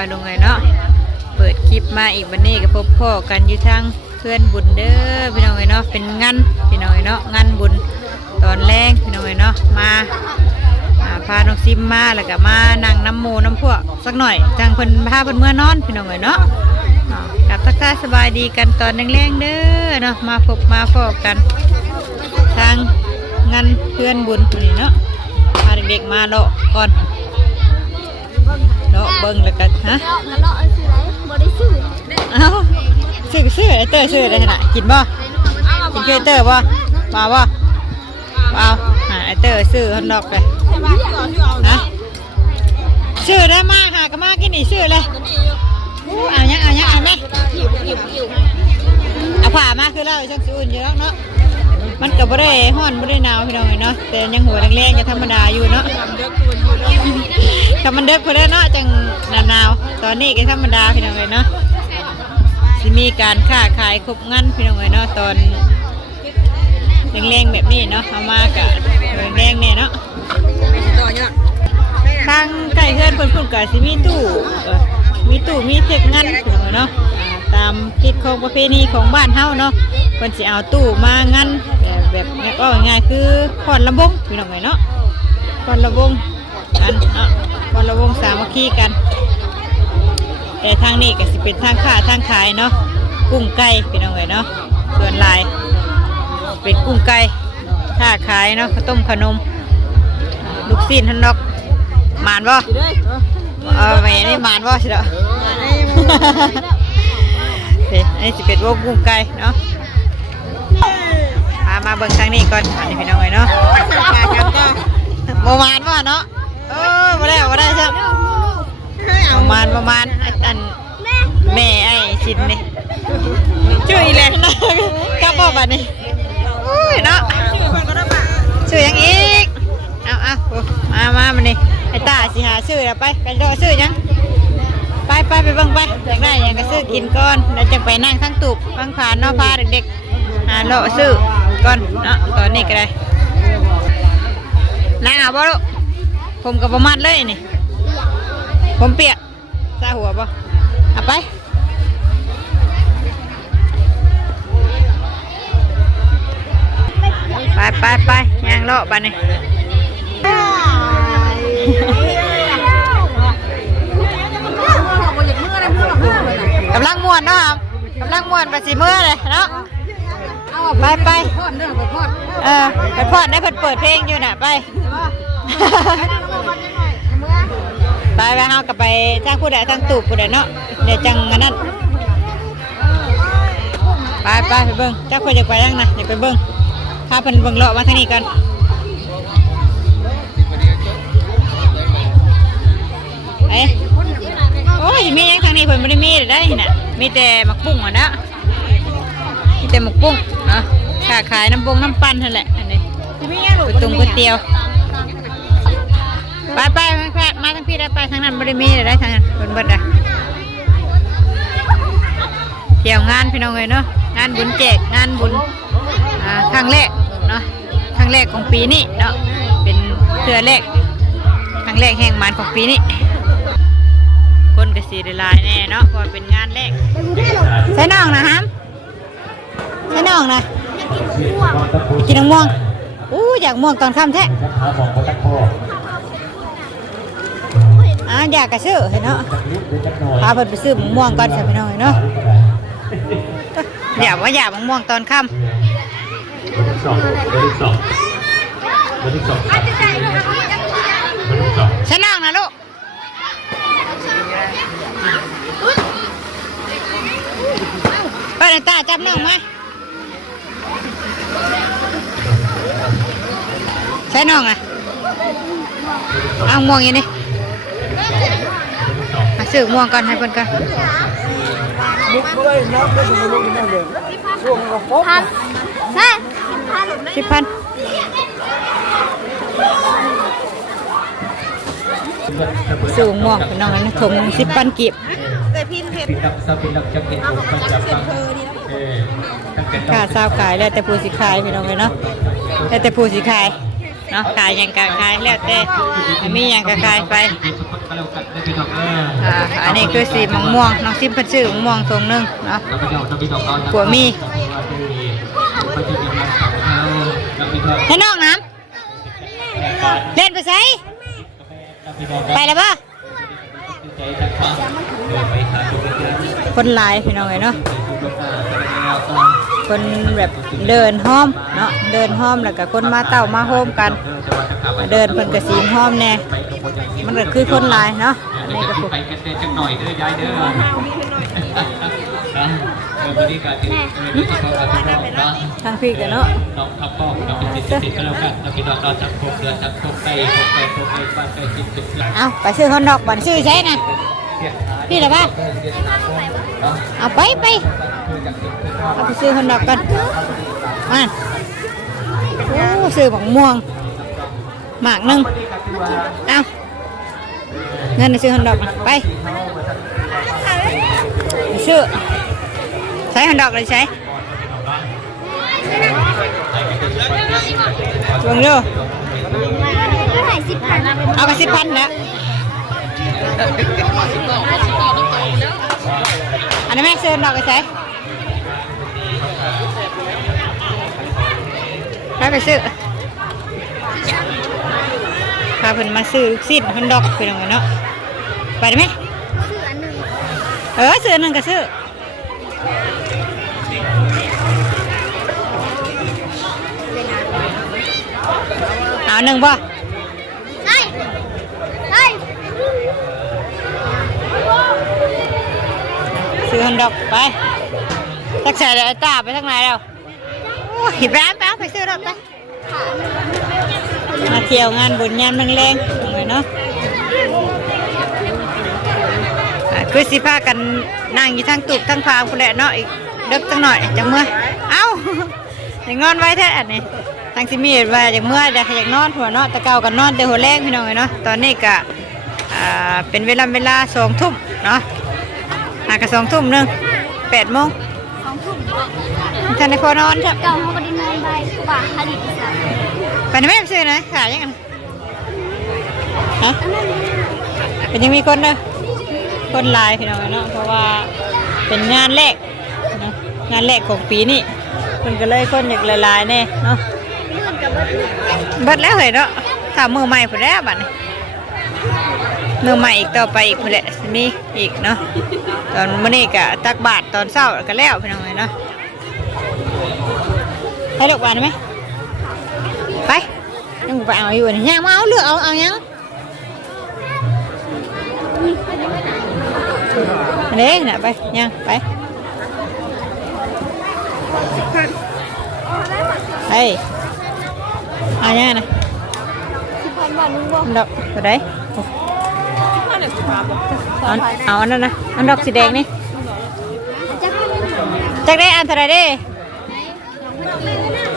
ลาลุงเลยเนาะเปิดคลิปมาอีกวันนี้ก็พบพ่อกันอยู่ทางเพื่อนบุญเด้อพี่น้องเนาะเป็นงานพี่น้องเนาะงานบุญตอนแรงพี่น้องเนาะมาพาน้องซิมมาแล้วก็มานั่งน้ำโมน้ำพวกสักหน่อยทางเพิ่นพาเพิ่นเมื่อนอนพี่น้องเนาะกับทักทายสบายดีกันตอนแรงๆเด้อเนาะมาพบมาพบกันทางงานเพื่อนบุญนี่เนาะพาเด็กๆมาเลาะก่อนเลาะเบิ้งแล้วกันฮะเลาะซื้อไรบ่ได้ซื้อเอ้าซื้อไอเตอร์ซื้ออะไรขนาดกินบ่กินเคยเตอร์บ่มาบ่เอาไอเตอร์ซื้อฮอนดอกเลยนะซื้อได้มากค่ะก็มากกินนี่ซื้อเลยเอายังไหมเอาผ่ามาคือเราช่างสูนอยู่แล้วเนาะมันก็บ่ได้ฮ้อนบ่ได้หนาวพี่น้องเนาะแต่ยังหัวแรงๆจะธรรมดาอยู่เนาะถ้ามันเด็กพอได้เนาะจังหนาวตอนนี้ก็ธรรมดาพี่น้องเนาะสิมีการค้าขายครบงั้นพี่น้องเนาะตอนแรงๆแบบนี้เนาะเอามากะแรงๆเนี่ยเนาะทางใกล้เพื่อนพุ่นกับสิมีตู้มีเทคงั้นพี่น้องเนาะตามคิดของประเพณีของบ้านเฮาเนาะเพิ่นสิเอาตู้มางั้นแบบก็ง่ายคือผ่อนลำวงพี่น้องเนาะผ่อนลำวงกันเนาะผ่อนลำวงสามัคคีกันแต่ทางนี้ก็สิเป็นทางค้าทางขายเนาะกุ้งไก่พี่น้องเนาะส่วนลายเป็นกุ้งไก่ค้าขายเนาะข้าวต้มขนมลูกชิ้นทันดอกหมานบ่แม่นี่หมานบ่สิเด้ออันนี้สิเป็นวงกุ้งไก่เนาะมาเบิ่งทางนี้ก่อนอันนี้พี่น้องเนาะโมมานว่าเนาะบ่ได้ใช่ประมาณอันแม่ไอ้ชินนี่ชื่ออีแหละกลับบ่บัดนี้เนาะชื่อยังอีกเอามามันนี่ไอ้ตาสิหาชื่อแล้วไปกันรอชื่อยังไปเบิ่งไปอยากได้ยังก็ซื้อกินก่อนแล้วจะไปนั่งทั้งตุบฟังผ่านเนาะพาเด็กๆหาเลาะซื้อก่อนเนาะตอนนี้ก็ได้นั่งเอาบ่ลูกผมกับประมาณเลยนี่ผมเปียกซาหัวบ่เอาไปย่างเลาะไปนี่กำลังม่วนเนาะกำลังม่วนไปสิเมื่อเลยเนาะไปไปพอดได้เปิดเพลงอยู่น่ะไปเฮากับไปทางผู้ใดทางตูบผู้ใดเนาะเดี๋ยวจังอันนั้นไปเบิ่งเจ้าคนอยากไปยังนะอยากไปเบิ่งพาเพิ่นเบิ่งเลาะมาทางนี้กันไอ้โอ้ยมียังทางนี้เพิ่นไม่ได้มีได้น่ะมีแต่หมักปุ้งอ่ะนะมีแต่หมักปุ้งเนาะค้าขายน้ำบงน้ำปั่นนั่นแหละอันนี้ก๋วยเตี๋ยวไปมาทางพี่ได้ไปทางนั้นไม่ได้มีได้ทางนั้นเพิ่นเบิดอ่ะเที่ยวงานพี่น้องเลยเนาะงานบุญแจกงานบุญครั้งแรกเนาะครั้งแรกของปีนี้เนาะเป็นเทื่อแรกครั้งแรกแห่งมันของปีนี้คนกระสีได้ลายแน่เนาะเพราะเป็นงานแรกใช่น้องนะฮัมใช่น้องนะกินน้ำม่วงอยากม่วงตอนค่ำแท้อยากกระซื้อเห็นเนาะพาเพิ่นไปซื้อม่วงก่อนใช่ไหมน้องเนาะอยากม่วงตอนค่ำใช่น้องนะลูกป้าตาจับน้องไหมใช่น้องอ่ะเอาม่วงอย่างนี้มาซื้อม่วงก่อนให้เพิ่นก่อน10,000สูงม่วงพี่น้องนะถุง10,000กีบค่าซาวขายแล้วแต่ผู้สิขายพี่น้องเลยเนาะแล้วแต่ผู้สิขาย เนาะขายหยังก็ขายแล้วแต่มีหยังก็ขายไปอันนี้คือสีมะม่วงน้องซิมเพิ่นซื้อมะม่วงถุงนึงเนาะกัวมีให้น้องน้ำเล่นไปไสไปแล้วป่ะคนหลายพี่น้องเนาะคนแบบเดินห้อมเนาะเดินห้อมแล้วก็คนมาเต้ามาโฮมกันเดินเพิ่นกระสีมห้อมแน่มันก็คือคนหลายเนาะอันนี้ก็ไปกันเดินจังหน่อยเด้อยายเด้อทางพี่กันเนาะน้องทับป้องน้องติดกันแล้วกันน้องกินดอกจับพกเดือนจับพกไปเอาไปซื้อฮอนดอกบ่อนซื้อใช่นะพี่หรือเปล่าเอาไปเอาไปซื้อฮอนดอกกันมาโอ้ซื้อหมกม่วงหมากนึงเอาเงินไปซื้อฮอนดอกไปซื้อใช้ฮอนดอกเลยใช้ลงเร็วเอากระ10,000แล้วอันนี้แม่ซื้อดอกก็ใช้ไปซื้อพาเพิ่นมาซื้อลูกศิษย์เพิ่นดอกไปตรงนั้นเนาะไปได้ไหมซื้อหนึ่งก็ซื้อเอาหนึ่งบ่ซื้อฮอนดอกไปตักใส่เลยตาไปทางไหนแล้วหิบร้านไปซื้อดอกไปมาเที่ยวงานบุญงานแรงๆยังไงเนาะคือสิพากันนั่งอยู่ทั้งตุกทั้งฟางคนแหละเนาะอีกเด็กตั้งหน่อยจังเมื่อเอ้าอย่างนอนไว้แท้อันนี้ทางสิมีว่าอย่างเมื่ออยากนอนหัวเนาะตะเก่ากันนอนแต่หัวแรงพี่น้องเนาะตอนนี้ก็เป็นเวลา2 ทุ่มเนาะหากระ2 ทุ่มนึง8 โมงท่านในพอนอนใช่ไหม เก่าเขาก็ได้นอนไปกว่าผลิต ไปไหนไม่ไปซื้อนะขายยังไงฮะเป็นยังมีคนเด้อคนหลายพี่น้องเนาะเพราะว่าเป็นงานแรกนะงานแรกของปีนี้คนก็เลยคนอยากหลายๆแน่เนาะเบิดแล้วเหรอเนาะถ้ามือใหม่ผุดแล้วบัดนี้มือใหม่อีกต่อไปอีกผุดแหละมีอีกเนาะตอนมื้อนี้ก็ตักบาตรตอนเช้าก็แล้วพี่น้องเนาะให้ลูกบานไหมไปยังไปเอาอยู่นี่ยังมาเอาเลือกเอายังเด้น่ะไปยังไปเฮ้ยเอายังนะดอกตัวใดเอาอันนั้นนะอันดอกสีแดงนี่จักได้อันเท่าไรเด้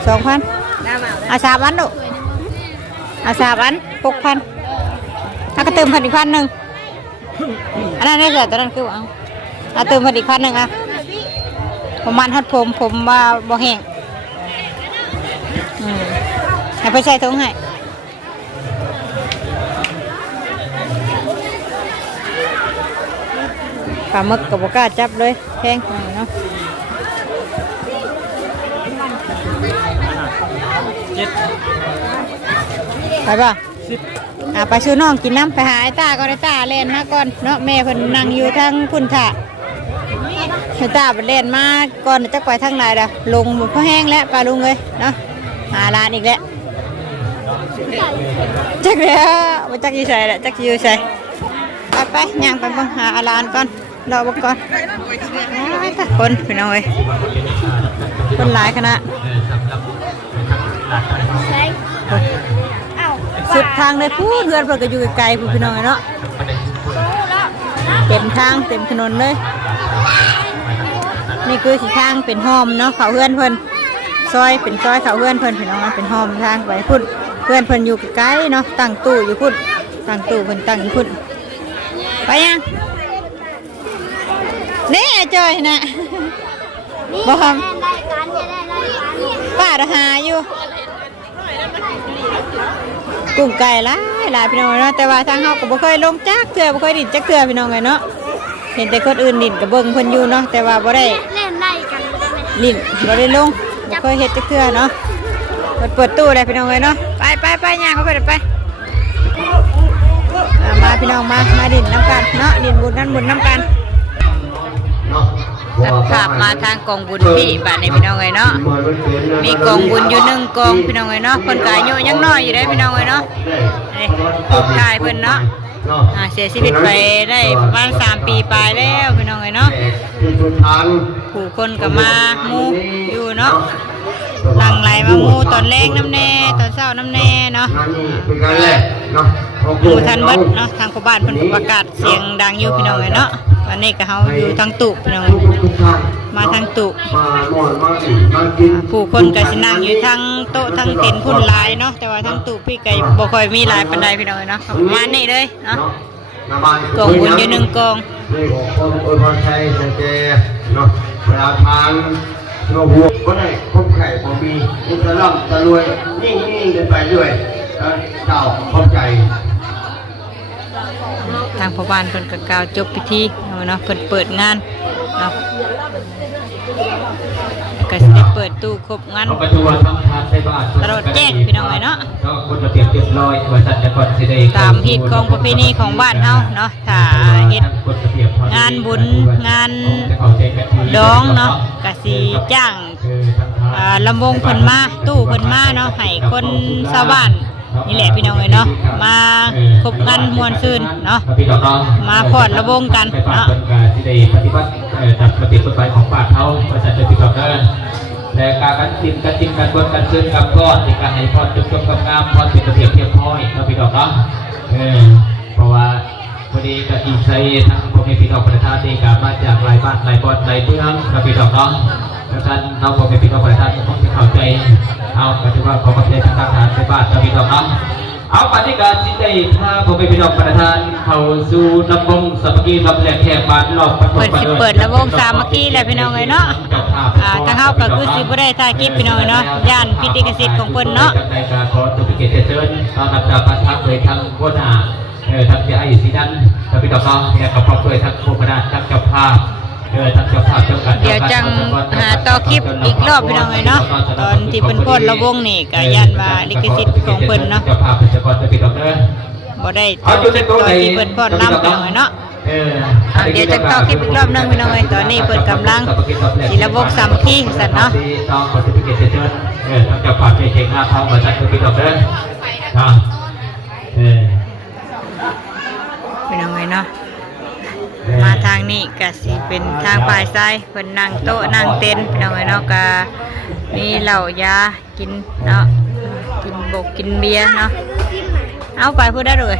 2,000เอา3 อันดูเอา3 อัน6,000เอาก็เติมพันอีก1,000อันนั้นได้แต่ตอนนั้นคือเอาเติมพันอีก1,000อ่ะประมาณหัดผมว่าบ่แห้งให้ไปใส่ถุงให้ปลาหมึกกับบ่กล้าจับเลยแพงเนาะไปป่ะไปซื้อน้องกินน้ำไปหาไอ้ตาก่อนไอ้ตาเล่นมาก่อนเนาะแม่เพิ่นนั่งอยู่ทางคุณถ่าไอ้ตาไปเล่นมาก่อนจะไปทางไหนเด้อลงหมดเพราะแห้งแล้วปลาลุงเลยเนาะหาร้านอีกแล้วจักแล้วมาจักยี่ใส่แหละจักยี่ใส่ไปย่างไปบ้างหาร้านก่อนรอบุกก่อนคนพี่น้องเอ้ยคนหลายขนาดสุดทางเลยพูดเพื่อนเพื่อนก็อยู่ไกลๆพี่น้องเนาะเต็มทางเต็มถนนเลยนี่คือสีทางเป็นห้อมเนาะเขาเพื่อนเพื่อนซอยเป็นซอยเขาเพื่อนเพื่อนพี่น้องเป็นห้อมทางไปพุ่นเพื่อนเพื่อนอยู่ไกลเนาะตั้งตู้อยู่พุ่นตั้งตู้เพื่อนตั้งอยู่พุ่นไปยังนี่จอยนะบอกป้าเราหาอยู่ กุ้งไก่หลายพี่น้องเนาะแต่ว่าทางเฮาก็บ่เคยลงจักเทื่อบ่เคยดินจักเทื่อพี่น้องเนาะเห็นแต่คนอื่นดินก็เบิ่งเพิ่นอยู่เนาะแต่ว่าบ่ได้ เล่นไล่กันได้ไหม ลิ้นบ่ได้ลงบ่เคยเฮ็ดจักเทื่อเนาะเปิดตู้เลยพี่น้องเนาะไปย่างเขาไปมาพี่น้องมาดินน้ำกันเนาะดินบุญน้ำกันตัดภาพมาทางกองบุญพี่บ้านในพี่น้องเนาะมีกองบุญอยู่1กองพี่น้องเนาะคนกายอายุยังน้อยอยู่ได้พี่น้องเนาะนี่กายเพิ่นเนาะเสียชีวิตไปได้ประมาณ3 ปีปลายแล้วพี่น้องเนาะผู้คนก็มามูอยู่เนาะหลังไหลมามูตอนแรกน้ำแน่ตอนเช้าน้ำแน่เนาะมูทันเบิดเนาะทางบ้านเพิ่นก็ประกาศเสียงดังอยู่พี่น้องเนาะวันนี้ก็เฮาอยู่ทางตุพี่น้องมาทางตุผู้คนก็สินั่งอยู่ทางโต๊ะทางเต็นท์พุ่นหลายเนาะแต่ว่าทางตุพี่ก็บ่ค่อยมีหลายปานใดพี่น้องเนาะประมาณนี้เลยเนาะกองบุญอยู่1กองนี่ของคนอวยพรชัยสังเกตเนาะเวลาทานโลหัวก็ได้พบไข่พอมีมุตะล่ำตะรวยนิ่งเดินไปด้วยเจ้าพบใจทางพ่อบ้านเพิ่นก็กล่าวจบพิธีเนาะเพิ่นเปิดงานเนาะก็สิได้เปิดตู้ครบงานตลอดแจ้งพี่น้องเนาะตามฮิตของประเพณีของบ้านเฮาเนาะถ้าเฮ็ดงานบุญงานดองเนาะก็สิจ้างลำวงเพิ่นมาตู้เพิ่นมาเนาะให้คนชาวบ้านนี่แหละพี่น้องเนาะมาคบกันมวนซื่นเนาะมาพอดระวงกันเนาะที่ได้ปฏิบัติจัดปฏิบัติของป่าเขาประชาชนที่ต่อเนื่องและการกันติมกันบนกันซื่นกับพอดในการให้พอดจบกับงามพอดเป็นระเบียบเรียบร้อยเราพี่น้องเนาะเพราะว่าพอดีกับอีกใช้ทั้งพวกพี่น้องประชาชนการมาจากหลายบ้านหลายบ่อนหลายเมืองเราพี่น้องเนาะท่านเราพวกพี่น้องประชาชนต้องเข้าใจเอาก็ถือว่าขอประเทศทางทหารในบ้านเราพี่น้องเนาะเอาปฏิการที่ได้พาผมไปเป็นรองประธานเข้าสู่น้ำมงสามัคคีลำแหลกแขกบ้านรอบเปิดระวงสามัคคีแหละพี่น้องเนาะทางเฮาก็คือสิบ่ได้ถ่ายคลิปพี่น้องเนาะย่านพิธีกสิทธิ์ของเพิ่นเนาะในการขอตัวพิเศษเชิญตอนนำจากประทับเลยทั้งหัวหน้าทั้งใหญ่สีนั้นทั้งพี่น้องเนี่ยกับครอบครัวทั้งโคมนาทั้งเจ้าภาพเดี๋ยวจังหาต่อคลิปอีกรอบพี่น้องเนาะตอนที่เพิ่นโพสต์ระวงนี่ก็ยันว่าลิขสิทธิ์ของเพิ่นเนาะบ่ได้ตอนที่เพิ่นโพสต์ลำพี่น้องเนาะเดี๋ยวจะต่อคลิปอีกรอบนึงพี่น้องตอนนี้เพิ่นกำลังสิระวงสามัคคีสั่นเนาะทั้งเจ้าภาพเก่งๆหน้าท้องมาจัดพี่น้องเด้อพี่น้องเนาะมาทางนี้ก็สิเป็นทางปลายซ้ายเพิ่นนั่งโต๊ะนั่งเต็นท์พี่น้องเนาะก็มีเหล้ายากินเนาะกินบกกินเบียร์เนาะเอาไปพูดได้เลย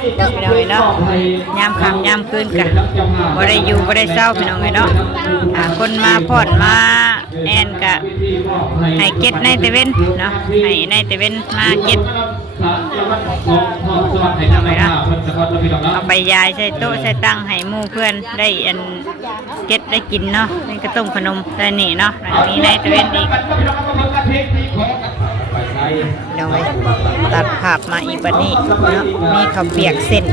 พี่น้องเนาะยามค่ำยามคืนกันบ่ได้อยู่บ่ได้เศร้าพี่น้องเนาะคนมาผ่อนมาแอนกะให้เก็ตในตะเว้นเนาะให้ในตะเว้นมาเก็ตเอาไปยายใส่โต๊ะใส่ตั้งให้หมู่เพื่อนได้อันเก็ตได้กินเนาะนี่ก็ต้มขนมได้นี่เนาะแล้วนี้ในตะเว้นอีกเดี๋ยวตัดภาพมาอีกวันนี้เนาะมีข้าวเปียกเส้น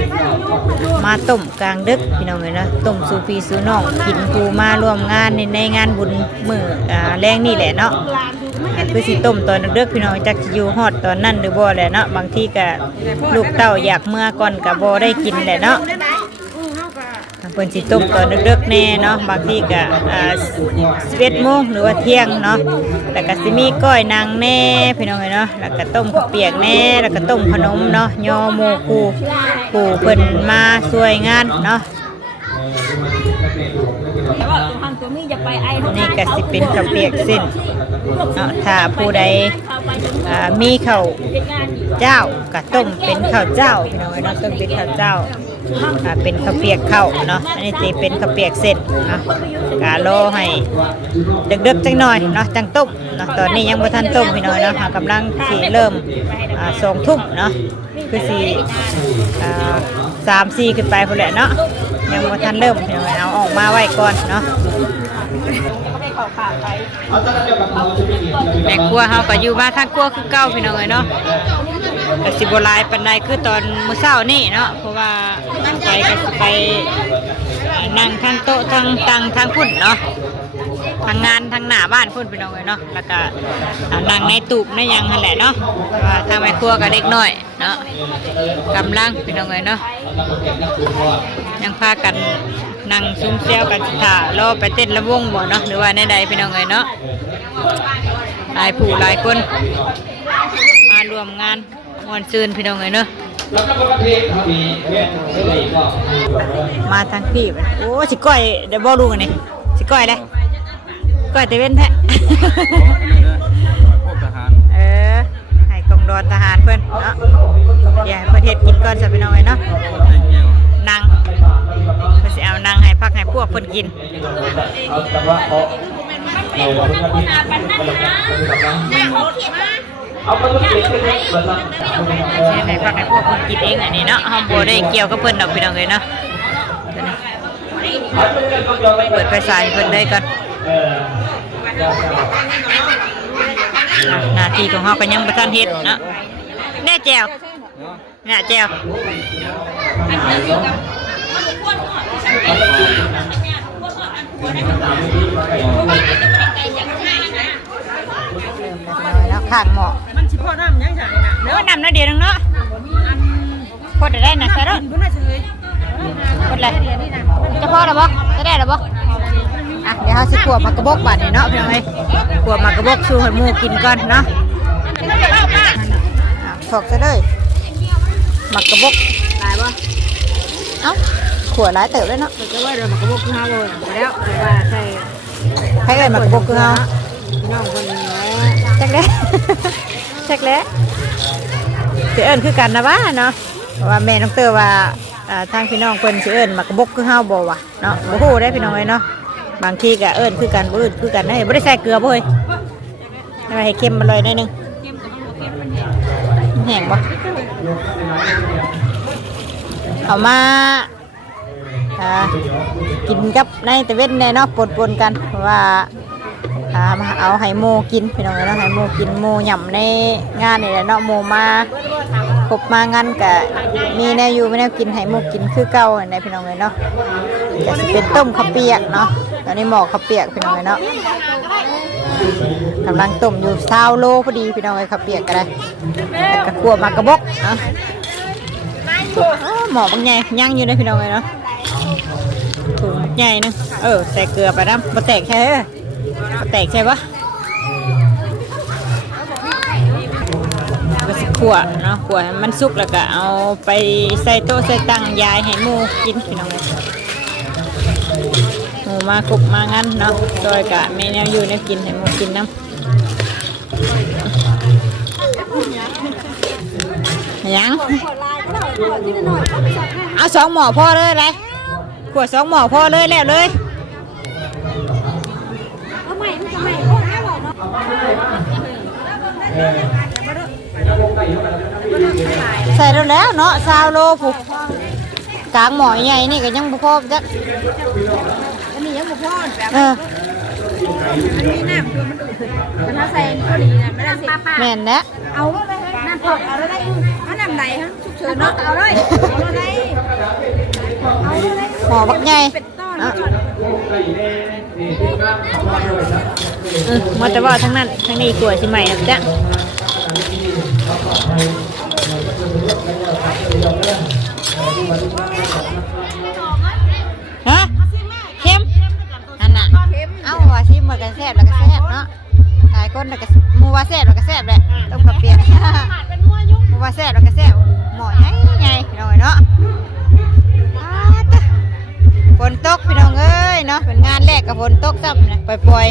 มาต้มกลางดึกพี่น้องเลยนะต้มสูปีสูน้องกินปูมาร่วมงานในงานบุญมื้อแรงนี่แหละเนาะคือสิต้มตอนดึกพี่น้องจักสิอยู่ฮอดตอนนั้นหรือบ่แหละเนาะบางทีก็ลูกเต้าอยากเมื่อก่อนก็บ่ได้กินแหละเนาะเพิ่นสิต้มตอนดึกๆแน่เนาะบางทีก็11 โมงหรือว่าเที่ยงเนาะแล้วก็สิมีก้อยนางแน่พี่น้องเนาะแล้วก็ต้มข้าวเปียกแน่แล้วก็ต้มขนมเนาะยอหมูกูเพิ่นมาช่วยงานเนาะนี่ก็สิเป็นข้าวเปียกเส้นเนาะถ้าผู้ใดมีข้าวเจ้าก็ต้มเป็นข้าวเจ้าพี่น้องเนาะต้มเป็นข้าวเจ้าเป็นข้าวเปียกข้าวเนาะอันนี้จะเป็นข้าวเปียกเส้นนะกาโลให้ดึกๆจังหน่อยเนาะจังต้มเนาะตอนนี้ยังบ่ทันต้มพี่น้อยเนาะกำลังสิเริ่ม2 ทุ่มเนาะคือ3-4ขึ้นไปพุ่นแหละเนาะยังบ่ทันเริ่มพี่น้อยเอาออกมาไว้ก่อนเนาะ แม่ครัวเฮาก็อยู่มาทางครัวคือเก่าพี่น้องเอ้ยเนาะก็สิบ่หลายปานใดคือตอนมื้อเช้านี่เนาะเพราะว่าไปก็สิไปนั่งทางโต๊ะทางพุ่นเนาะทางงานทางหน้าบ้านพุ่นพี่น้องเอ้ยเนาะแล้วก็นั่งในตูบในหยังหั่นแหละเนาะว่าทางแม่ครัวก็เด็กน้อยเนาะกำลังพี่น้องเอ้ยเนาะยังพากันนั่งซุ้มเซลกันถ่ารอไปเต้นระวงบ่เนาะหรือว่าในใดพี่น้องเอ้ยเนาะหลายผู้หลายคนมารวมงานม่วนซื่นพี่น้องเอ้ยเนาะมาทางพี่บัดโอ้สิก้อยเดี๋ยวบ่รู้กันนี่สิก้อยเลยก้อยแต่เว้นแท้ ให้กองดอนทหารเพิ่นเนาะเดี๋ยวให้เพิ่นเฮ็ดกินก่อนซะพี่น้องเอ้ยเนาะนั่งเพิ่นสิเอานั่งให้พักให้พวกเพิ่นกินให้พักให้พวกเพิ่นกินเองอันนี้เนาะเฮาบ่ได้เกี่ยวกับเพิ่นดอกพี่น้องเอ้ยเนาะเปิดไฟฉายเพิ่นได้ก่อนหน้าที่ของเฮาก็ยังบ่ทันเฮ็ดเนาะแน่แจ่วแน่แจ่วแล้วข้างหม้อมันสิพอน้ำยังไงน่ะเด้อน้ำน้อยเดียวนึงเนาะพอได้นะใส่เด้อพอเลยจะพอหรือบ่จะได้หรือบ่อ่ะเดี๋ยวเฮาสิขัวหมักกระบอกบาดนี่เนาะพี่น้องเอ้ยขัวหมักกระบอกสู่ให้หมูกินก่อนเนาะถอกซะเลยหมักกระบอกตายบ่เอ้าขัวหลายเติบเลยเนาะจะว่าหมักกระบอกคือเฮาบ่แล้วว่าใส่ให้เอ้ยหมักกระบอกคือเฮาพี่น้องคนนี้จักแล้วจักแล้วสิเอิ้นคือกันนะว่าเนาะเพราะว่าแม่น้องเตอว่าทางพี่น้องเพิ่นสิเอิ้นหมักกระบอกคือเฮาบ่วะเนาะบ่ฮู้ได้พี่น้องเอ้ยเนาะบางทีก็เอิ้นคือกันบ่อื่นคือกันได้บ่ได้ใส่เกลือบ่เฮ้ยให้เค็มมาเลยหน่อยนึงแห้งบ่เอามากินกับในตะเว้นแน่เนาะปนๆกันเพราะว่ามาเอาให้โมกินพี่น้องเนาะให้โมกินโมหย่ำในงานนี่แหละเนาะโมมาครบมางานก็มีแนวอยู่ไม่แนวกินให้โมกินคือเก่าในพี่น้องเลยเนาะจะเป็นต้มข้าวเปียกเนาะตอนนี้หมอกข้าวเปียกพี่น้องเลยเนาะกำลังต้มอยู่20 โลพอดีพี่น้องเลยข้าวเปียกก็ได้แล้วก็คั่วมากระบอกเนาะหมอกบางใหญ่ย่างอยู่ในพี่น้องเลยเนาะถุงใหญ่นึงใส่เกลือไปน้ำมาแตกใช่ไหมมาแตกใช่ปะก็สิขั่วเนาะขั่วให้มันสุกแล้วก็เอาไปใส่โต๊ะใส่ตั้งยายให้หมูกินพี่น้องเลยหมูมากรุบมางั้นเนาะซอยกะแม่แนวอยู่แนวกินให้หมูกินน้ำยังเอา2 หม้อพอเลยไรขวด2 หม้อพอเลยแล้วเลยใส่แล้วเนาะ20 โลผูกกลางหม้อใหญ่นี่ก็ยังบุพอจักอันนี้ยังบุพอมันมีน้ำมันถ้าใส่ก็ดีนะไม่ได้สิแม่นนะเอาเลยน้ำพอกเอาเลยเอาน้ำไหนฮะฉุกเฉินเนาะเอาเลยหม้อบักใหญ่มาแต่ว่าทั้งนั้นทั้งนี้กลัวสิใหม่นะจ๊ะฮะเค็มอันน่ะเอ้าว่าชิมเหมือนกันแซ่บแล้วก็แซ่บเนาะหลายคนแล้วก็มูว่าแซ่บแล้วก็แซ่บแหละต้มกระเปียกมูว่าแซ่บแล้วก็แซ่บหม้อใหญ่ใหญ่หน่อยเนาะฝนตกพี่น้องเอ้ยเนาะเป็นงานแรกกับฝนตกซ้ำนะปล่อย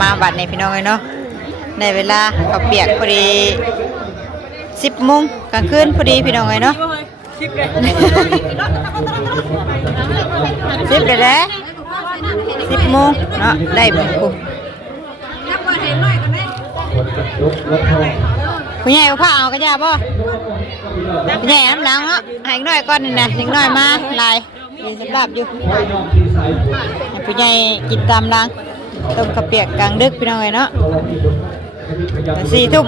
มาบัดในพี่น้องเอ้ยเนาะในเวลาเขาเปียกพอดี10 โมงกลางคืนพอดีพี่น้องเอ้ยเนาะ10เลยแหละ10 โมงเนาะได้บุญผู้ใหญ่ผ้าเอากระยาบ่ผู้ใหญ่น้ำหลังเนาะให้หน่อยก่อนนี่นะให้หน่อยมาลาย มีสำหรับอยู่ ไว้น้องที่สายฝน ให้ผู้ใหญ่กินตามรังต้มข้าวเปียกกลางดึกพี่น้องเอ้ยเนาะ เพราะว่ามีคนมีพยายาม 4 ทุ่ม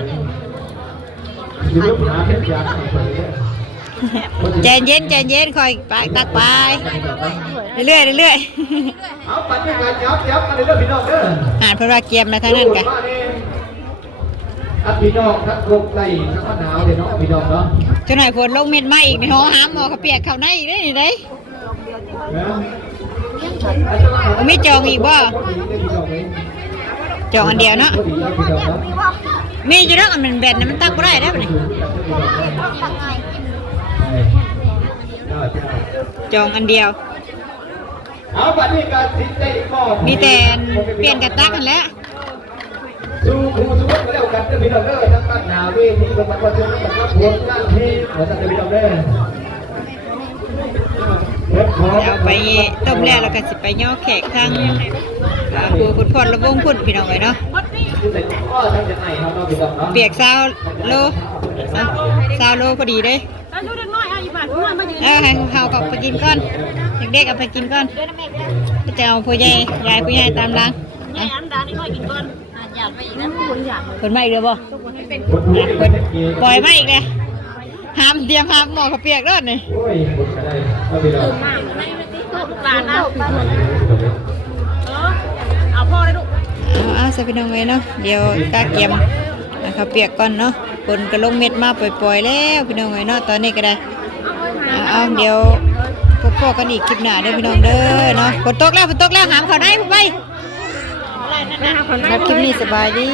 มีเรื่องหาเพชรยางไปเลย ใจเย็นใจเย็นคอยไปตักไปเรื่อยๆเรื่อย เอาปัดยังไงยับกันเลยเด้อพี่น้องเด้อ ๆหาดเพราะว่าเกียมมาทางนั้นกัน อัดพี่น้องทักลงไล่ทักมะนาวเดี๋ยวน้องพี่น้องเนาะ จนหน่อยฝนลงเม็ดมาอีกในห้องหามหมอข้าวเปียกเข้าในอีกได้นี่ได้มีจองอีกบ่จองอันเดียวเนาะมีอยู่แล้วมันแบนมันตักบ่ได้แล้วนี่จองอันเดียว เอาบัดนี้ก็สิได้มอบ มีแต่เปลี่ยนกระตักกันแหล้ว สู่ครูทุกคนก็แล้วกันเด้อพี่น้องเด้อทั้งบ้านนาเวทีบนบัดว่าเชิญกับผลงานเพลงขอสั่งพี่น้องเด้อ เอาไปต้มแล้วแล้วก็สิไปย่อแขกทางผู้ขุดพอดระวงพุ่นพี่น้องเลยเนาะเปียก20 โล20 โลพอดีเลยให้เขาก็ไปกินก่อนเด็กๆเอาไปกินก่อนจะเอาผู้ใหญ่ยายผู้ใหญ่ตามรังคนมาอีกเลยบ่ปล่อยมาอีกเลยห้ามเตรียมห้ามหมอเขาเปียกรอดนี่เอาใส่พี่น้องไว้เนาะเดี๋ยวกาเกียมเขาเปียกก่อนเนาะฝนก็ลงเม็ดมาปล่อยๆแล้วพี่น้องไว้เนาะตอนนี้ก็ได้เอาเดี๋ยวพบกันอีกคลิปหน้าเด้อพี่น้องเด้อเนาะฝนตกแล้วหามเขาได้ผมไปครับคลิปนี้สบายดี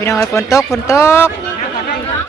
พี่น้องไว้ฝนตก